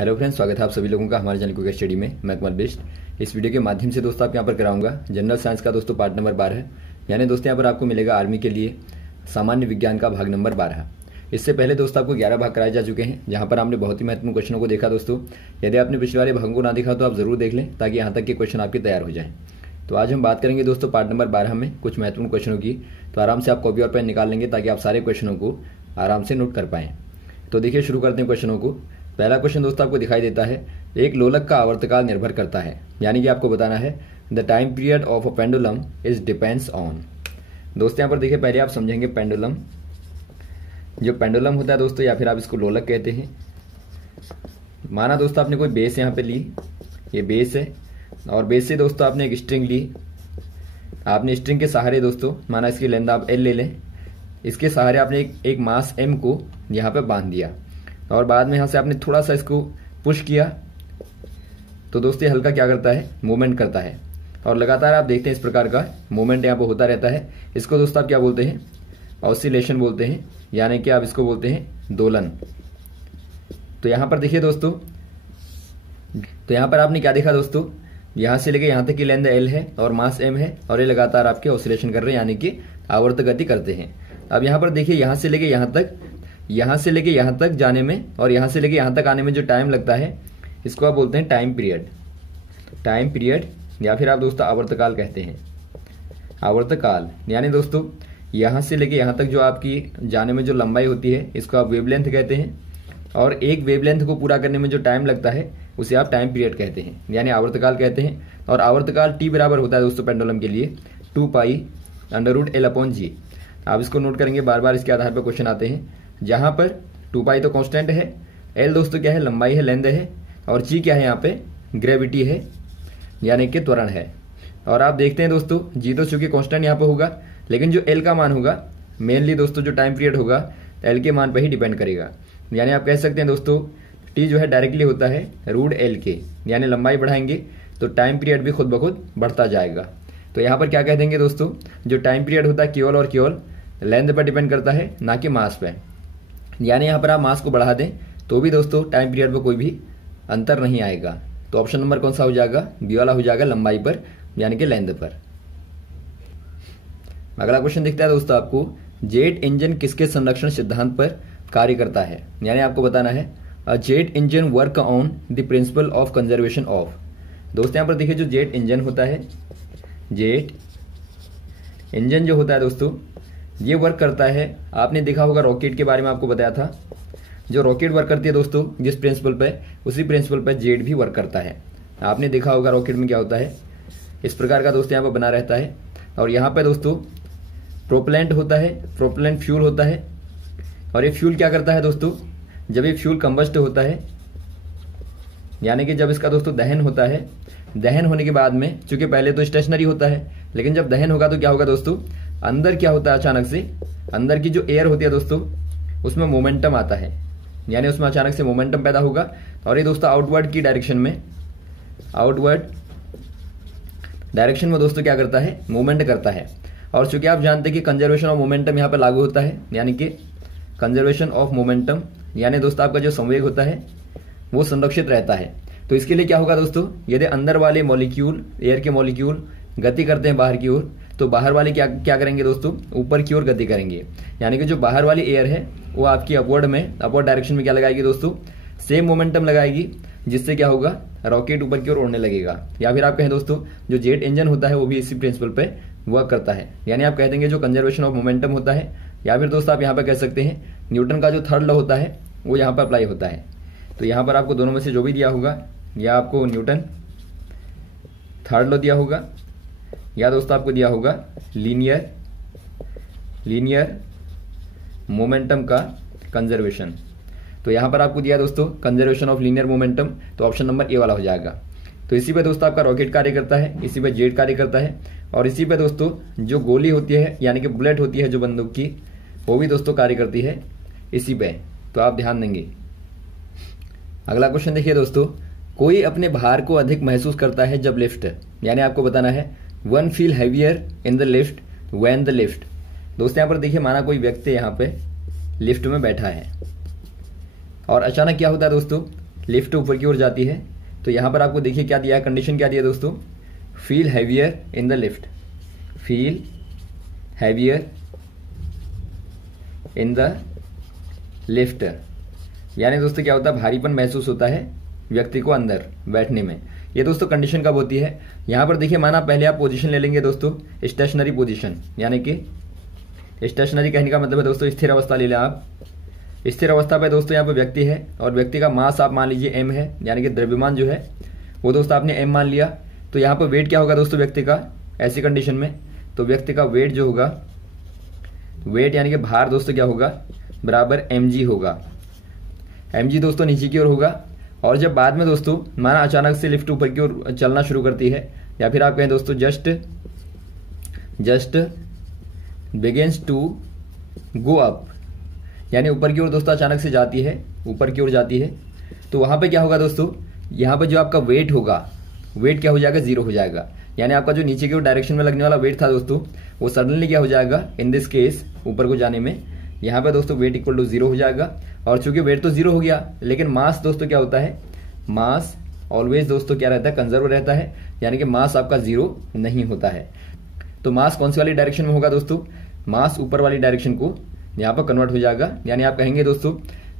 Hello friends, स्वागत है आप सभी लोगों का हमारे चैनल क्विक स्टडी में। मैं कमल बिष्ट। इस वीडियो के माध्यम से दोस्तों आप यहाँ पर कराऊंगा जनरल साइंस का दोस्तों पार्ट नंबर 12। यानी दोस्तों यहाँ पर आपको मिलेगा आर्मी के लिए सामान्य विज्ञान का भाग नंबर 12। इससे पहले दोस्तों आपको 11 भाग कराए जा चुके हैं, जहाँ पर हमने बहुत ही महत्वपूर्ण क्वेश्चनों को देखा। दोस्तों यदि आपने पिछले वाले भागों को ना देखा तो आप जरूर देख लें, ताकि यहाँ तक के क्वेश्चन आपके तैयार हो जाए। तो आज हम बात करेंगे दोस्तों पार्ट नंबर 12 में कुछ महत्वपूर्ण क्वेश्चनों की। तो आराम से आप कॉपी और पेन निकाल लेंगे, ताकि आप सारे क्वेश्चनों को आराम से नोट कर पाएं। तो देखिए, शुरू करते हैं क्वेश्चनों को। पहला क्वेश्चन दोस्तों आपको दिखाई देता है, एक लोलक का आवर्तकाल निर्भर करता है। यानी कि आपको बताना है the time period of a pendulum is depends on. दोस्तों यहाँ पर देखिए, पहले आप समझेंगे पेंडुलम। जो पेंडुलम होता है दोस्तों, या फिर आप इसको लोलक कहते हैं। माना दोस्तों आपने कोई बेस यहाँ पे ली, ये बेस है, और बेस से दोस्तों आपने एक स्ट्रिंग ली। आपने स्ट्रिंग के सहारे दोस्तों, माना इसकी लेंथ आप एल ले लें, इसके सहारे आपने एक मास एम को यहाँ पे बांध दिया, और बाद में यहाँ से आपने थोड़ा सा इसको पुश किया। तो दोस्तों ये हल्का क्या करता है, मूवमेंट करता है, और लगातार आप देखते हैं इस प्रकार का मूवमेंट यहाँ पे होता रहता है। इसको दोस्तों आप क्या बोलते हैं, ऑसिलेशन बोलते हैं, यानी कि आप इसको बोलते हैं दोलन। तो यहाँ पर देखिए दोस्तों, तो यहाँ पर आपने क्या देखा दोस्तों, यहाँ से लेके यहाँ तक की लेंथ एल है और मास एम है, और ये लगातार आपके ऑसिलेशन कर रहे हैं, यानी कि आवर्त गति करते हैं। अब यहाँ पर देखिए, यहाँ से लेके यहाँ तक, यहाँ से लेके यहाँ तक जाने में और यहाँ से लेके यहाँ तक आने में जो टाइम लगता है, इसको आप बोलते हैं टाइम पीरियड। टाइम पीरियड या फिर आप दोस्तों आवर्तकाल कहते हैं। आवर्तकाल यानी दोस्तों यहाँ से लेके यहाँ तक जो आपकी जाने में जो लंबाई होती है, इसको आप वेवलेंथ कहते हैं, और एक वेवलेंथ को पूरा करने में जो टाइम लगता है, उसे आप टाइम पीरियड कहते हैं, यानी आवर्तकाल कहते हैं। और आवर्तकाल टी बराबर होता है दोस्तों पेंडुलम के लिए 2π√L/g। आप इसको नोट करेंगे, बार बार इसके आधार पर क्वेश्चन आते हैं, जहां पर 2π तो कांस्टेंट है, L दोस्तों क्या है, लंबाई है, लेंथ है, और G क्या है, यहाँ पे ग्रेविटी है, यानी कि त्वरण है। और आप देखते हैं दोस्तों, G तो चूंकि कांस्टेंट यहाँ पे होगा, लेकिन जो L का मान होगा, मेनली दोस्तों जो टाइम पीरियड होगा, L के मान पर ही डिपेंड करेगा। यानी आप कह सकते हैं दोस्तों, T जो है डायरेक्टली होता है √L के, यानी लंबाई बढ़ाएंगे तो टाइम पीरियड भी खुद ब खुद बढ़ता जाएगा। तो यहाँ पर क्या कह देंगे दोस्तों, जो टाइम पीरियड होता है केवल और केवल लेंथ पर डिपेंड करता है, ना कि मास पे। यानी यहाँ पर आप मास को बढ़ा दें तो भी दोस्तों टाइम पीरियड पर कोई भी अंतर नहीं आएगा। तो ऑप्शन नंबर कौन सा हो जाएगा, बी वाला हो जाएगा, लंबाई पर यानी कि लेंथ पर। अगला क्वेश्चन दिखता है दोस्तों आपको, जेट इंजन किसके संरक्षण सिद्धांत पर कार्य करता है। यानी आपको बताना है a jet engine work on the principle of conservation of. दोस्तों यहाँ पर देखिए, जो जेट इंजन होता है, जेट इंजन जो होता है दोस्तों, ये वर्क करता है। आपने देखा होगा रॉकेट के बारे में आपको बताया था, जो रॉकेट वर्क करती है दोस्तों जिस प्रिंसिपल पे, उसी प्रिंसिपल पे जेट भी वर्क करता है। आपने देखा होगा रॉकेट में क्या होता है, इस प्रकार का दोस्तों यहाँ पर बना रहता है, और यहाँ पे दोस्तों प्रोपेलेंट होता है, प्रोपेलेंट फ्यूल होता है। और ये फ्यूल क्या करता है दोस्तों, जब ये फ्यूल कंबस्ट होता है, यानी कि जब इसका दोस्तों दहन होता है, दहन होने के बाद में, चूंकि पहले तो स्टेशनरी होता है, लेकिन जब दहन होगा तो क्या होगा दोस्तों, अंदर क्या होता है, अचानक से अंदर की जो एयर होती है दोस्तों, उसमें मोमेंटम आता है, यानी उसमें अचानक से मोमेंटम पैदा होगा, और ये दोस्तों आउटवर्ड की डायरेक्शन में, आउटवर्ड डायरेक्शन में दोस्तों क्या करता है, मूवमेंट करता है। और चूंकि आप जानते हैं कि कंजर्वेशन ऑफ मोमेंटम यहाँ पर लागू होता है, यानी कि कंजर्वेशन ऑफ मोमेंटम, यानी दोस्तों आपका जो संवेग होता है वो संरक्षित रहता है। तो इसके लिए क्या होगा दोस्तों, यदि अंदर वाले मॉलिक्यूल, एयर के मॉलिक्यूल गति करते हैं बाहर की ओर, तो बाहर वाले क्या करेंगे दोस्तों, ऊपर की ओर गति करेंगे। यानी कि जो बाहर वाली एयर है वो आपकी अपवर्ड में, अपवर्ड डायरेक्शन में क्या लगाएगी दोस्तों, सेम मोमेंटम लगाएगी, जिससे क्या होगा, रॉकेट ऊपर की ओर उड़ने लगेगा। या फिर आप कहें दोस्तों, जो जेट इंजन होता है वो भी इसी प्रिंसिपल पे वर्क करता है। यानी आप कह देंगे जो कंजर्वेशन ऑफ मोमेंटम होता है, या फिर दोस्तों आप यहाँ पर कह सकते हैं न्यूटन का जो थर्ड लॉ होता है वो यहाँ पर अप्लाई होता है। तो यहाँ पर आपको दोनों में से जो भी दिया होगा, या आपको न्यूटन थर्ड लॉ दिया होगा, या दोस्तों आपको दिया होगा लीनियर मोमेंटम का कंजर्वेशन। तो यहाँ पर आपको दिया दोस्तों कंजर्वेशन ऑफ लीनियर मोमेंटम, तो ऑप्शन नंबर ए वाला हो जाएगा। तो इसी पे दोस्तों आपका रॉकेट कार्य करता है, इसी पे जेट कार्य करता है, और इसी पे दोस्तों जो गोली होती है, यानी कि बुलेट होती है जो बंदूक की, वो भी दोस्तों कार्य करती है इसी पे। तो आप ध्यान देंगे। अगला क्वेश्चन देखिए दोस्तों, कोई अपने भार को अधिक महसूस करता है जब लिफ्ट, यानी आपको बताना है one feel heavier in the lift when the lift. दोस्तों यहाँ पर देखिए, माना कोई व्यक्ति यहाँ पे लिफ्ट में बैठा है, और अचानक क्या होता है दोस्तों, लिफ्ट ऊपर की ओर जाती है, तो यहाँ पर आपको देखिए क्या दिया है, कंडीशन क्या दिया दोस्तों, feel heavier in the lift, feel heavier in the lift. यानी दोस्तों क्या होता है, भारीपन महसूस होता है व्यक्ति को अंदर बैठने में। ये दोस्तों कंडीशन कब होती है, यहाँ पर देखिए माना पहले आप पोजीशन ले लेंगे दोस्तों स्टेशनरी पोजीशन, यानी कि स्टेशनरी कहने का मतलब है दोस्तों स्थिर अवस्था ले लें आप। स्थिर अवस्था पे दोस्तों यहाँ पे व्यक्ति है और व्यक्ति का मास आप मान लीजिए m है, यानी कि द्रव्यमान जो है वो दोस्तों आपने m मान लिया। तो यहाँ पर वेट क्या होगा दोस्तों व्यक्ति का ऐसी कंडीशन में, तो व्यक्ति का वेट जो होगा, वेट यानी कि भार दोस्तों क्या होगा, बराबर mg होगा। mg दोस्तों नीचे की ओर होगा। और जब बाद में दोस्तों माना अचानक से लिफ्ट ऊपर की ओर चलना शुरू करती है, या फिर आप कहें दोस्तों just begins to go up, यानी ऊपर की ओर दोस्तों अचानक से जाती है, ऊपर की ओर जाती है, तो वहां पे क्या होगा दोस्तों, यहाँ पे जो आपका वेट होगा, वेट क्या हो जाएगा, जीरो हो जाएगा। यानी आपका जो नीचे की ओर डायरेक्शन में लगने वाला वेट था दोस्तों, वो सडनली क्या हो जाएगा, इन दिस केस ऊपर को जाने में यहाँ पे दोस्तों वेट इक्वल टू जीरो हो जाएगा। और चूंकि वेट तो जीरो हो गया, लेकिन मास दोस्तों क्या होता है, मास ऑलवेज दोस्तों क्या रहता है, कंजर्व रहता है, यानी कि मास आपका जीरो नहीं होता है। तो मास कौन सी वाली डायरेक्शन में होगा दोस्तों, मास ऊपर वाली डायरेक्शन को यहाँ पर कन्वर्ट हो जाएगा, यानी आप कहेंगे दोस्तों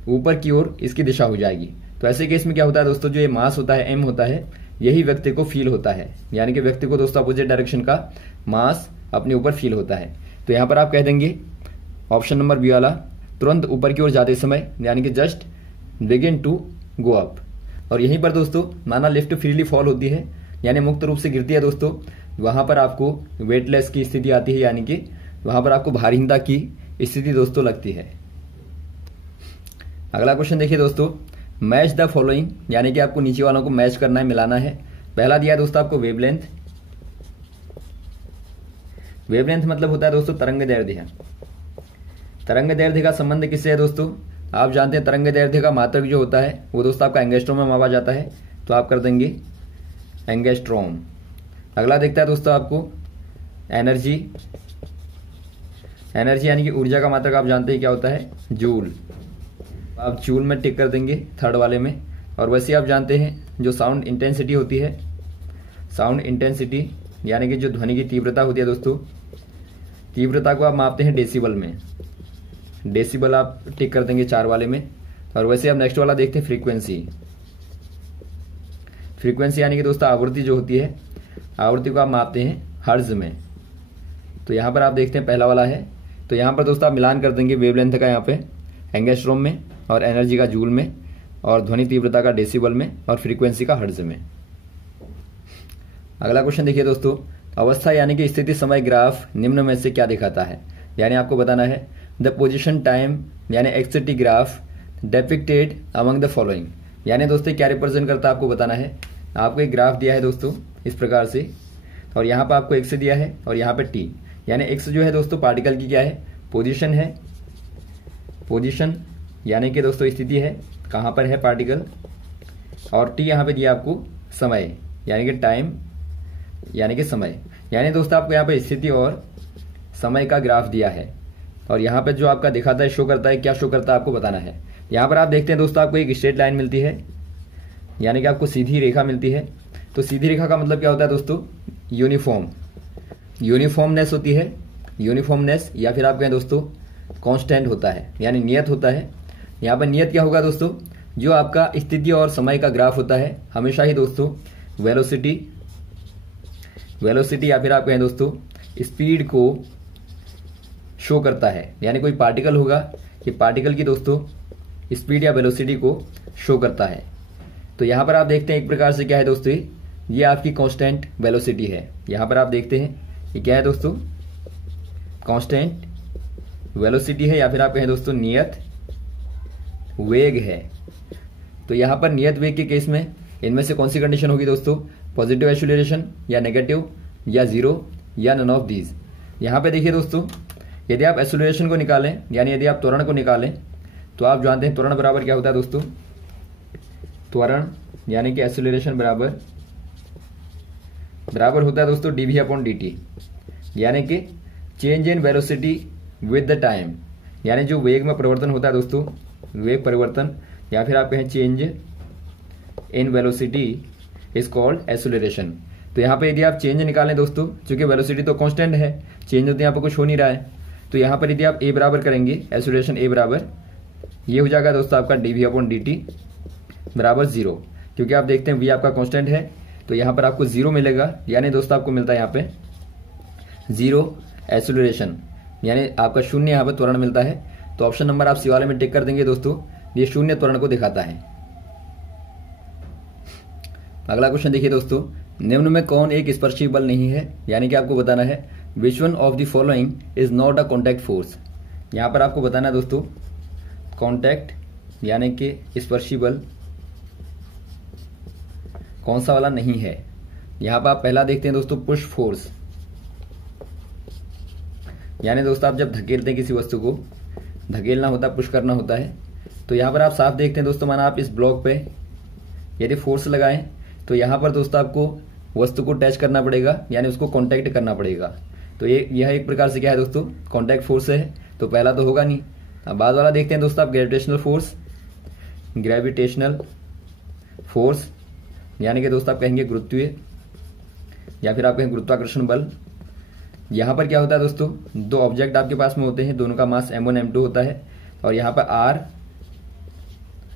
ऊपर की ओर इसकी दिशा हो जाएगी। तो ऐसे केस में क्या होता है दोस्तों, जो ये मास होता है m होता है, यही व्यक्ति को फील होता है, यानी कि व्यक्ति को दोस्तों अपोजिट डायरेक्शन का मास अपने ऊपर फील होता है। तो यहाँ पर आप कह देंगे ऑप्शन नंबर बी वाला, तुरंत ऊपर की ओर जाते समय, यानी कि just begin to go up. और यहीं पर दोस्तों माना लिफ्ट फ्रीली फॉल होती है, यानी मुक्त रूप से गिरती है दोस्तों, वहां पर आपको वेटलेस की स्थिति आती है, यानी कि वहां पर आपको भारीहीनता की स्थिति दोस्तों लगती है। अगला क्वेश्चन देखिए दोस्तों, मैच द फॉलोइंग, यानी कि आपको नीचे वालों को मैच करना है, मिलाना है। पहला दिया है दोस्तों आपको वेवलेंथ, वेवलेंथ मतलब होता है दोस्तों तरंग दैर्ध्य। तरंग दैर्ध्य का संबंध किससे है दोस्तों, आप जानते हैं तरंग दैर्ध्य का मात्रक जो होता है वो दोस्तों आपका एंगस्ट्रॉम में मापा जाता है, तो आप कर देंगे एंगस्ट्रॉम। अगला देखता है दोस्तों आपको एनर्जी, एनर्जी यानी कि ऊर्जा का मात्रक आप जानते हैं क्या होता है, जूल, आप जूल में टिक कर देंगे थर्ड वाले में। और वैसे आप जानते हैं जो साउंड इंटेंसिटी होती है, साउंड इंटेंसिटी यानी कि जो ध्वनि की तीव्रता होती है दोस्तों, तीव्रता को आप मापते हैं डेसिबल में, डेसिबल आप टिक कर देंगे चार वाले में। और वैसे आप नेक्स्ट वाला देखते हैं फ्रीक्वेंसी, फ्रीक्वेंसी यानी कि दोस्तों आवृत्ति जो होती है, आवृत्ति को आप मापते हैं हर्ज में। तो यहाँ पर आप देखते हैं पहला वाला है, तो यहाँ पर दोस्तों आप मिलान कर देंगे वेवलेंथ का यहाँ पे एंगस्ट्रॉम में, और एनर्जी का जूल में, और ध्वनि तीव्रता का डेसिबल में, और फ्रीक्वेंसी का हर्ज में। अगला क्वेश्चन देखिए दोस्तों, अवस्था यानी कि स्थिति समय ग्राफ निम्न में से क्या दिखाता है, यानी आपको बताना है द पोजीशन टाइम यानी x t graph depicted among the following, यानी दोस्तों क्या रिप्रेजेंट करता है आपको बताना है। आपको एक ग्राफ दिया है दोस्तों इस प्रकार से, और यहाँ पर आपको एक्स दिया है और यहाँ पे टी, यानी एक्स जो है दोस्तों पार्टिकल की क्या है, पोजीशन है, पोजीशन यानी कि दोस्तों स्थिति है, कहाँ पर है पार्टिकल, और टी यहाँ पे दिया आपको समय यानी कि टाइम यानी कि समय, यानी दोस्तों आपको यहाँ पे स्थिति और समय का ग्राफ दिया है। और यहाँ पे जो आपका दिखाता है, शो करता है, क्या शो करता है आपको बताना है। यहाँ पर आप देखते हैं दोस्तों आपको एक स्ट्रेट लाइन मिलती है, यानी कि आपको सीधी रेखा मिलती है। तो सीधी रेखा का मतलब क्या होता है दोस्तों, यूनिफॉर्म, यूनिफॉर्मनेस होती है, यूनिफॉर्मनेस, या फिर आप कहें दोस्तों कांस्टेंट होता है, यानी नियत होता है। यहाँ पर नियत क्या होगा दोस्तों, जो आपका स्थिति और समय का ग्राफ होता है हमेशा ही दोस्तों वेलोसिटी, वेलोसिटी या फिर आप कहें दोस्तों स्पीड को शो करता है, यानी कोई पार्टिकल होगा, ये पार्टिकल की दोस्तों स्पीड या वेलोसिटी को शो करता है। तो यहाँ पर आप देखते हैं एक प्रकार से क्या है दोस्तों, ये आपकी कांस्टेंट वेलोसिटी है। यहाँ पर आप देखते हैं ये क्या है दोस्तों, कांस्टेंट वेलोसिटी है, या फिर आप कहें दोस्तों नियत वेग है। तो यहाँ पर नियत वेग के केस में इनमें से कौन सी कंडीशन होगी दोस्तों, पॉजिटिव एक्सीलरेशन या नेगेटिव या जीरो या नन ऑफ दीज। यहाँ पे देखिए दोस्तों, यदि आप एक्सीलरेशन को निकालें, यानी यदि आप त्वरण को निकालें, तो आप जानते हैं त्वरण बराबर क्या होता है दोस्तों, त्वरण यानी कि एक्सीलरेशन बराबर होता है दोस्तों dv/dt, यानी कि change in velocity with the time, यानी जो वेग में परिवर्तन होता है दोस्तों, वेग परिवर्तन, या फिर आप कहें change in velocity is called acceleration. तो यहाँ पे यदि आप चेंज निकालें दोस्तों, चूंकि वेलोसिटी तो कांस्टेंट है, चेंज होते यहाँ पर कुछ हो नहीं रहा है, तो यहाँ पर यदि आप ए बराबर करेंगे, एक्सेलरेशन ए बराबर ये हो जाएगा दोस्तों आपका dv/dt बराबर 0। क्योंकि आप देखते हैं v आपका कांस्टेंट है, तो यहाँ पर आपको 0 मिलेगा, यानी दोस्तों आपको मिलता है यहाँ पे 0 एक्सेलरेशन, यानी आपका शून्य यहाँ पर त्वरण मिलता है। तो ऑप्शन नंबर आप सी वाले में टिक कर देंगे दोस्तों, ये शून्य त्वरण को दिखाता है। अगला क्वेश्चन देखिए दोस्तों, निम्न में कौन एक स्पर्शी बल नहीं है, यानी कि आपको बताना है which one of the following is not a contact force. यहाँ पर आपको बताना है दोस्तों कॉन्टैक्ट यानी कि स्पर्शी बल कौन सा वाला नहीं है। यहाँ पर आप पहला देखते हैं दोस्तों पुश फोर्स, यानी दोस्तों आप जब धकेलते हैं किसी वस्तु को, धकेलना होता है, पुश करना होता है, तो यहाँ पर आप साफ देखते हैं दोस्तों, माना आप इस ब्लॉक पे यदि फोर्स लगाएं तो यहाँ पर दोस्तों आपको वस्तु को टच करना पड़ेगा, यानी उसको कांटेक्ट करना पड़ेगा। तो यह एक प्रकार से क्या है दोस्तों, कांटेक्ट फोर्स है। तो पहला तो होगा नहीं। अब बाद वाला देखते हैं दोस्तों आप ग्रेविटेशनल फोर्स, ग्रेविटेशनल फोर्स यानी कि दोस्तों आप कहेंगे गुरुत्वीय या फिर आप कहेंगे गुरुत्वाकर्षण बल। यहाँ पर क्या होता है दोस्तों, दो ऑब्जेक्ट आपके पास में होते हैं, दोनों का मास m1 m2 होता है, और यहाँ पर r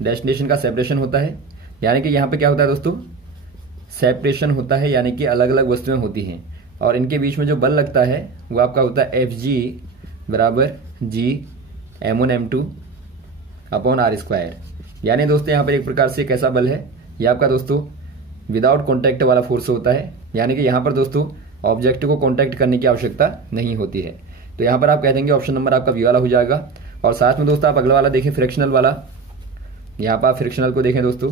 डेस्टिनेशन का सेपरेशन होता है, यानी कि यहाँ पे क्या होता है दोस्तों, सेपरेशन होता है, यानी कि अलग अलग वस्तुएं होती हैं, और इनके बीच में जो बल लगता है वो आपका होता है Fg बराबर g m1 m2 upon r²। यानी दोस्तों यहाँ पर एक प्रकार से कैसा बल है, ये आपका दोस्तों विदाउट कॉन्टैक्ट वाला फोर्स होता है, यानी कि यहाँ पर दोस्तों ऑब्जेक्ट को कॉन्टैक्ट करने की आवश्यकता नहीं होती है। तो यहाँ पर आप कह देंगे ऑप्शन नंबर आपका बी वाला हो जाएगा। और साथ में दोस्तों आप अगला वाला देखें फ्रिक्शनल वाला, यहाँ पर आप फ्रिक्शनल को देखें दोस्तों,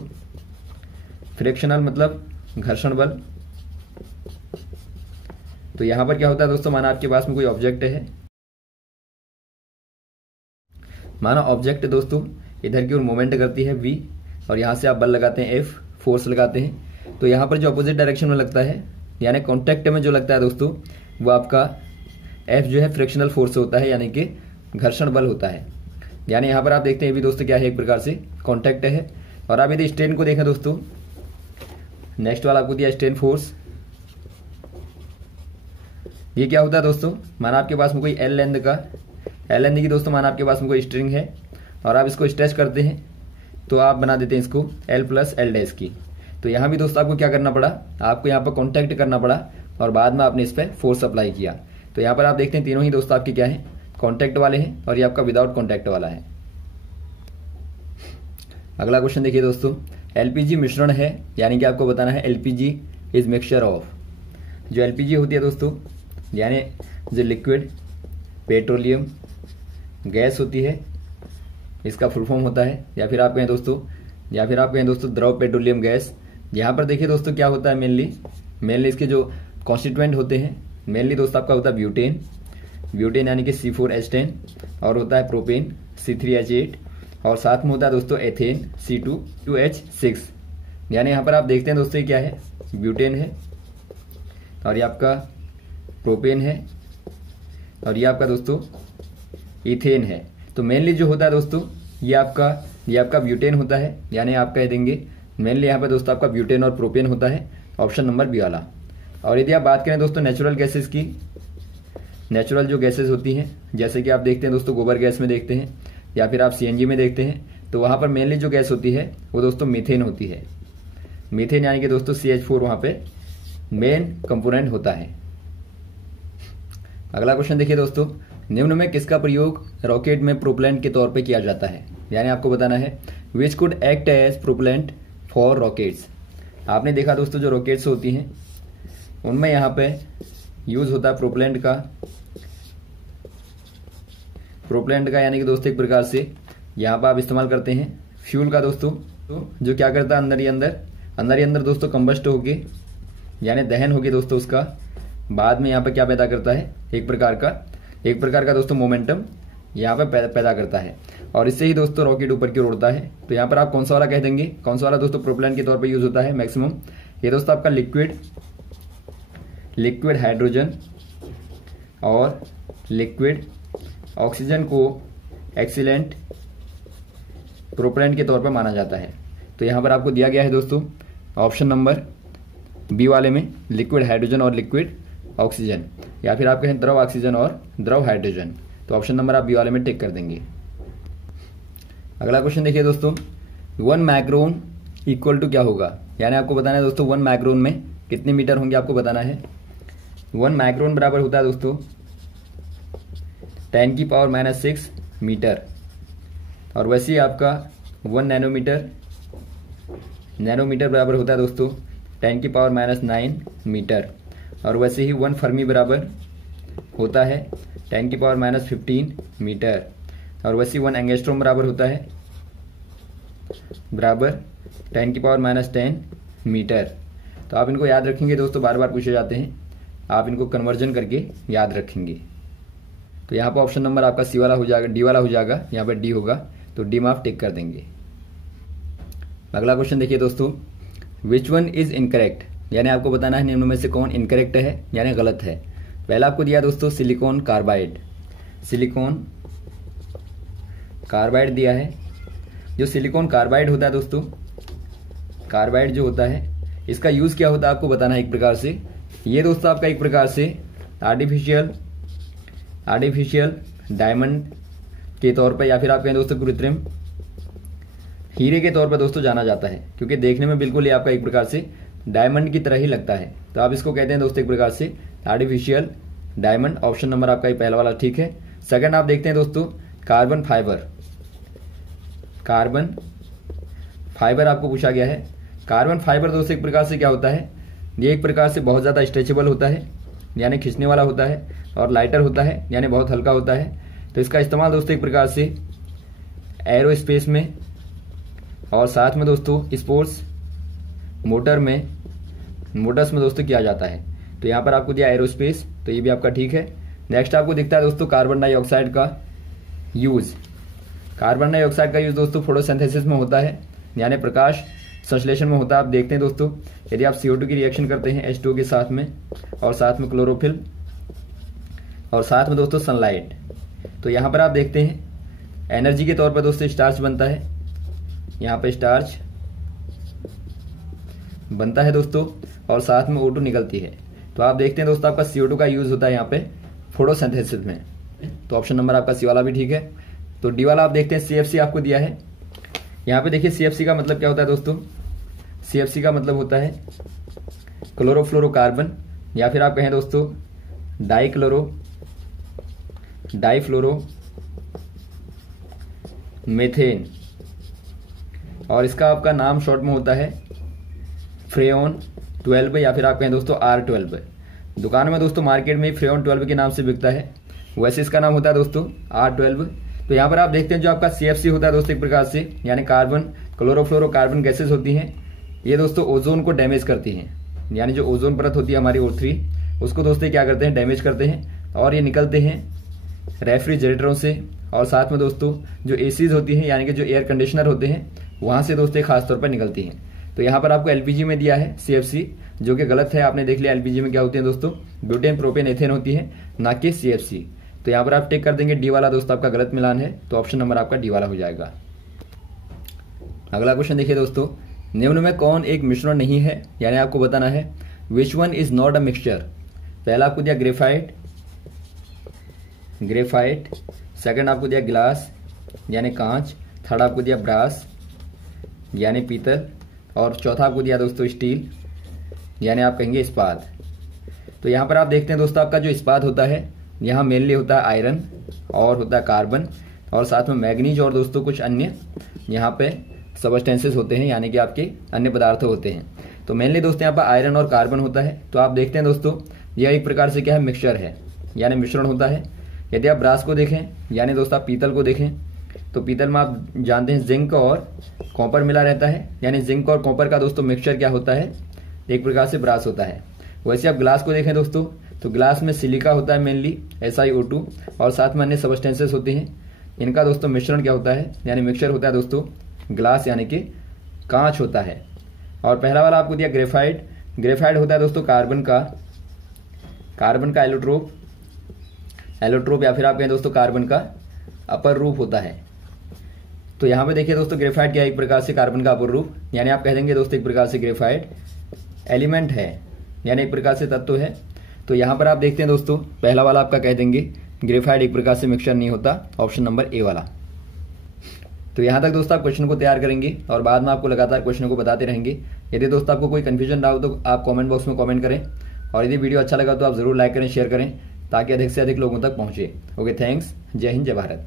फ्रिक्शनल मतलब घर्षण बल। तो यहाँ पर क्या होता है दोस्तों, माना आपके पास में कोई ऑब्जेक्ट है, माना ऑब्जेक्ट दोस्तों इधर की ओर मूवमेंट करती है v, और यहाँ से आप बल लगाते हैं F, फोर्स लगाते हैं। तो यहाँ पर जो अपोजिट डायरेक्शन में लगता है, यानी कॉन्टैक्ट में जो लगता है दोस्तों, वो आपका F जो है फ्रिक्शनल फोर्स होता है, यानी कि घर्षण बल होता है। यानी यहाँ पर आप देखते हैं ये भी दोस्तों क्या है, एक प्रकार से कॉन्टैक्ट है। और आप यदि स्ट्रेन को देखें दोस्तों, नेक्स्ट वाला आपको दिया स्ट्रेन फोर्स। ये क्या होता है दोस्तों, माना आपके पास में कोई एल लेंथ की दोस्तों, माना आपके पास में कोई स्ट्रिंग है और आप इसको स्ट्रेच करते हैं, तो आप बना देते हैं इसको L + L' की। तो यहाँ भी दोस्तों आपको क्या करना पड़ा, आपको यहाँ पर कॉन्टैक्ट करना पड़ा और बाद में आपने इस पर फोर्स अप्लाई किया। तो यहाँ पर आप देखते हैं तीनों ही दोस्तों आपके क्या है, कॉन्टैक्ट वाले हैं, और ये आपका विदाउट कॉन्टैक्ट वाला है। अगला क्वेश्चन देखिए दोस्तों, LPG मिश्रण है, यानी कि आपको बताना है LPG इज मिक्सचर ऑफ। जो LPG होती है दोस्तों, यानी जो लिक्विड पेट्रोलियम गैस होती है, इसका फुल फॉर्म होता है, या फिर आप कहें दोस्तों द्रव पेट्रोलियम गैस। यहाँ पर देखिए दोस्तों क्या होता है, मेनली इसके जो कॉन्स्टिट्यूएंट होते हैं, मेनली दोस्तों आपका होता है ब्यूटेन यानी कि C4H10, और होता है प्रोपेन C3H8, और साथ में होता है दोस्तों एथेन C2H6। यानी यहाँ पर आप देखते हैं दोस्तों ये क्या है, ब्यूटेन है, और ये आपका प्रोपेन है, और ये आपका दोस्तों इथेन है। तो मेनली जो होता है दोस्तों ये आपका ब्यूटेन होता है, यानी आप कह देंगे मेनली यहाँ पे दोस्तों आपका ब्यूटेन और प्रोपेन होता है, ऑप्शन नंबर बी वाला। और यदि आप बात करें दोस्तों नेचुरल गैसेस की, नेचुरल जो गैसेस होती हैं, जैसे कि आप देखते हैं दोस्तों गोबर गैस में देखते हैं, या फिर आप CNG में देखते हैं, तो वहाँ पर मेनली जो गैस होती है वो दोस्तों मीथेन होती है। मीथेन यानी कि दोस्तों CH4 वहाँ पे मेन कंपोनेंट होता है। अगला क्वेश्चन देखिए दोस्तों, निम्न में किसका प्रयोग रॉकेट में प्रोपेलेंट के तौर पे किया जाता है, यानी आपको बताना है which could act as propellant for rockets. आपने देखा दोस्तों जो रॉकेट्स होती हैं उनमें यहाँ पे यूज होता है प्रोपेलेंट का, यानी कि दोस्तों एक प्रकार से यहाँ पर आप इस्तेमाल करते हैं फ्यूल का दोस्तों, तो जो क्या करता है अंदर ही अंदर दोस्तों कंबस्ट होके, यानी दहन होगी दोस्तों उसका, बाद में यहाँ पर क्या पैदा करता है, एक प्रकार का दोस्तों मोमेंटम यहाँ पे पैदा करता है, और इससे ही दोस्तों रॉकेट ऊपर की ओर उड़ता है। तो यहाँ पर आप कौन सा वाला कह देंगे, कौन सा वाला दोस्तों प्रोपेलेंट के तौर पे यूज होता है मैक्सिमम, ये दोस्तों आपका लिक्विड हाइड्रोजन और लिक्विड ऑक्सीजन को एक्सीलेंट प्रोपेलेंट के तौर पर माना जाता है। तो यहाँ पर आपको दिया गया है दोस्तों ऑप्शन नंबर बी वाले में लिक्विड हाइड्रोजन और लिक्विड ऑक्सीजन, या फिर आप कहें द्रव ऑक्सीजन और द्रव हाइड्रोजन। तो ऑप्शन नंबर आप बी वाले में टिक कर देंगे। अगला क्वेश्चन देखिए दोस्तों, 1 माइक्रोन इक्वल टू क्या होगा, यानी आपको बताना है दोस्तों 1 माइक्रोन में कितने मीटर होंगे आपको बताना है। 1 माइक्रोन बराबर होता है दोस्तों 10⁻⁻6 मीटर, और वैसे ही आपका 1 नैनोमीटर बराबर होता है दोस्तों 10⁻⁹ मीटर, और वैसे ही 1 फर्मी बराबर होता है 10⁻⁻15 मीटर, और वैसे ही 1 एंगस्ट्रॉम बराबर होता है 10⁻10 मीटर। तो आप इनको याद रखेंगे दोस्तों, बार बार पूछे जाते हैं, आप इनको कन्वर्जन करके याद रखेंगे। तो यहाँ पर ऑप्शन नंबर आपका सी वाला हो जाएगा, डी वाला हो जाएगा, यहाँ पर डी होगा, तो डी में आप टिक कर देंगे। अगला क्वेश्चन देखिए दोस्तों, विच वन इज इनकरेक्ट, यानी आपको बताना है निम्न में से कौन इनकरेक्ट है यानी गलत है। पहला आपको दिया दोस्तों सिलिकॉन कार्बाइड, सिलिकॉन कार्बाइड दिया है। जो सिलिकॉन कार्बाइड होता है दोस्तों, कार्बाइड जो होता है इसका यूज क्या होता है आपको बताना है एक प्रकार से। ये दोस्तों आपका एक प्रकार से आर्टिफिशियल डायमंड के तौर पर, या फिर आप कहें दोस्तों कृत्रिम हीरे के तौर पर दोस्तों जाना जाता है, क्योंकि देखने में बिल्कुल ये आपका एक प्रकार से डायमंड की तरह ही लगता है। तो आप इसको कहते हैं दोस्तों एक प्रकार से आर्टिफिशियल डायमंड। ऑप्शन नंबर आपका ये पहला वाला ठीक है। सेकंड आप देखते हैं दोस्तों कार्बन फाइबर, कार्बन फाइबर आपको पूछा गया है। कार्बन फाइबर दोस्तों एक प्रकार से क्या होता है, ये एक प्रकार से बहुत ज़्यादा स्ट्रेचेबल होता है, यानी खींचने वाला होता है, और लाइटर होता है, यानी बहुत हल्का होता है। तो इसका इस्तेमाल दोस्तों एक प्रकार से एरोस्पेस में, और साथ में दोस्तों स्पोर्ट्स मोटर्स में दोस्तों किया जाता है। तो यहाँ पर आपको दिया एरोस्पेस, तो ये भी आपका ठीक है। नेक्स्ट आपको दिखता है दोस्तों कार्बन डाइऑक्साइड का यूज। कार्बन डाइऑक्साइड का यूज दोस्तों फोटोसिंथेसिस में होता है, यानी प्रकाश संश्लेषण में होता है। आप देखते हैं दोस्तों यदि आप CO2 की रिएक्शन करते हैं H2O के साथ में, और साथ में क्लोरोफिल, और साथ में दोस्तों सनलाइट, तो यहाँ पर आप देखते हैं एनर्जी के तौर पर दोस्तों स्टार्च बनता है, यहाँ पे स्टार्च बनता है दोस्तों, और साथ में O2 निकलती है। तो आप देखते हैं दोस्तों आपका CO2 का यूज होता है यहाँ पे फोटोसिंथेसिस में। तो ऑप्शन नंबर आपका सी वाला भी ठीक है। तो डी वाला आप देखते हैं CFC आपको दिया है। यहाँ पे देखिए CFC का मतलब क्या होता है दोस्तों, CFC का मतलब होता है क्लोरोफ्लोरोकार्बन, या फिर आप कहें दोस्तों डाइफ्लोरो मेथेन, और इसका आपका नाम शॉर्ट में होता है फ्रेओन 12, या फिर आप कहें दोस्तों R12। दुकान में दोस्तों मार्केट में फ्रेओन 12 के नाम से बिकता है, वैसे इसका नाम होता है दोस्तों R12। तो यहाँ पर आप देखते हैं जो आपका CFC होता है दोस्तों एक प्रकार से, यानी कार्बन क्लोरोफ्लोरोकार्बन गैसेस होती हैं, ये दोस्तों ओजोन को डैमेज करती हैं, यानी जो ओजोन परत होती है हमारी O3, उसको दोस्तों क्या करते हैं, डैमेज करते हैं, और ये निकलते हैं रेफ्रिजरेटरों से, और साथ में दोस्तों जो एसीज होती हैं, यानी कि जो एयर कंडीशनर होते हैं, वहां से दोस्तों खास तौर पर निकलती हैं। तो यहाँ पर आपको LPG में दिया है CFC, जो कि गलत है। आपने देख लिया LPG में क्या होती है दोस्तों, ब्यूटेन प्रोपेन एथेन होती है, ना कि CFC। तो यहाँ पर आप टिक कर देंगे डी वाला दोस्तों आपका गलत मिलान है, तो ऑप्शन नंबर आपका डी वाला हो जाएगा। अगला क्वेश्चन देखिए दोस्तों, निम्न में कौन एक मिश्रण नहीं है, यानी आपको बताना है which one is not a mixture. पहला आपको दिया ग्रेफाइट, सेकंड आपको दिया ग्लास यानी कांच, थर्ड आपको दिया ब्रास यानी पीतल, और चौथा आपको दिया दोस्तों स्टील यानी आप कहेंगे इस्पात। तो यहाँ पर आप देखते हैं दोस्तों आपका जो इस्पात होता है यहाँ मेनली होता है आयरन, और होता है कार्बन, और साथ में मैग्नीज, और दोस्तों कुछ अन्य यहाँ पे सबस्टेंसेस होते हैं, यानी कि आपके अन्य पदार्थ होते हैं। तो मेनली दोस्तों यहाँ पर आयरन और कार्बन होता है। तो आप देखते हैं दोस्तों यह एक प्रकार से क्या है, मिक्सचर है, यानी मिश्रण होता है। यदि आप ब्रास को देखें, यानी दोस्तों आप पीतल को देखें, तो पीतल में आप जानते हैं जिंक और कॉपर मिला रहता है, यानी जिंक और कॉपर का दोस्तों मिक्सचर क्या होता है, एक प्रकार से ब्रास होता है। वैसे आप ग्लास को देखें दोस्तों, तो ग्लास में सिलिका होता है मेनली SiO2, और साथ में अन्य सबस्टेंसेस होते हैं, इनका दोस्तों मिश्रण क्या होता है, यानी मिक्सचर होता है दोस्तों ग्लास, यानी कि कांच होता है। और पहला वाला आपको दिया ग्रेफाइट होता है दोस्तों कार्बन का एलोट्रोप, या फिर आप कहें दोस्तों कार्बन का अपर रूप होता है। तो यहाँ पे देखिए दोस्तों, ग्रेफाइट क्या है? एक प्रकार से कार्बन का अपूर्ण रूप, यानी आप कह देंगे दोस्तों एक प्रकार से ग्रेफाइट एलिमेंट है, यानी एक प्रकार से तत्व है। तो यहाँ पर आप देखते हैं दोस्तों, पहला वाला आपका कह देंगे ग्रेफाइट एक प्रकार से मिक्सचर नहीं होता, ऑप्शन नंबर ए वाला। तो यहाँ तक दोस्तों आप क्वेश्चन को तैयार करेंगे और बाद में आपको लगातार क्वेश्चनों को बताते रहेंगे। यदि दोस्तों आपको कोई कंफ्यूजन रहा हो तो आप कमेंट बॉक्स में कमेंट करें, और यदि वीडियो अच्छा लगा तो आप जरूर लाइक करें, शेयर करें, ताकि अधिक से अधिक लोगों तक पहुंचे। Okay, thanks. जय हिंद, जय भारत।